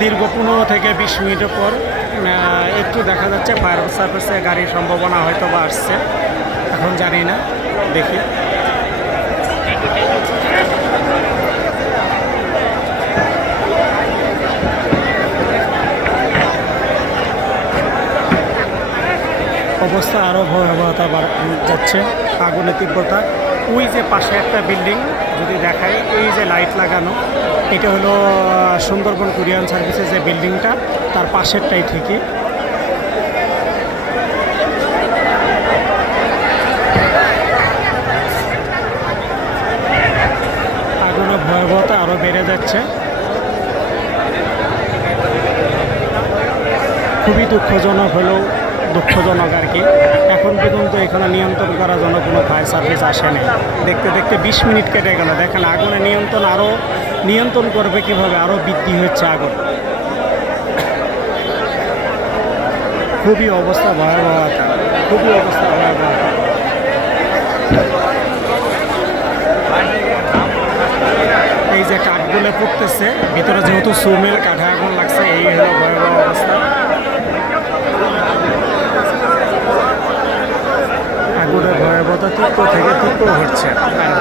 দীর্ঘ 15 থেকে 20 মিনিটের পর একটু দেখা যাচ্ছে ফায়ার সার্ভিসে গাড়ির সম্ভাবনা হয়তো বা আসছে, এখন জানি না, দেখি। অবস্থা আরও ভয়াবহতা যাচ্ছে, আগুনের তীব্রতা। ওই যে পাশে একটা বিল্ডিং যদি দেখাই, এই যে লাইট লাগানো, এটা হলো সুন্দরবন কুরিয়ার সার্ভিসের যে বিল্ডিংটা, তার পাশেরটাই ঠিকই। আগুনের ভয়াবহতা আরও বেড়ে যাচ্ছে, খুবই দুঃখজনক হলেও দুঃখজনক আর কি। এখন পর্যন্ত এখানে নিয়ন্ত্রণ করার জন্য কোনো ফায়ার সার্ভিস আসেনি। দেখতে দেখতে 20 মিনিট কেটে গেল। দেখেন আগুনের নিয়ন্ত্রণ করবে কিভাবে, আরও বৃদ্ধি হচ্ছে আগুন। খুবই অবস্থা ভয়াবহতা, খুবই অবস্থা ভয়াবহতা। এই যে কাঠগুলো পড়তেছে ভিতরে, যেহেতু সুমিল কাঠে আগুন লাগছে, এই হলো ভয়াবহ অবস্থা। আগুনের ভয়াবহতা তীব্র থেকে তীব্র হচ্ছে, আর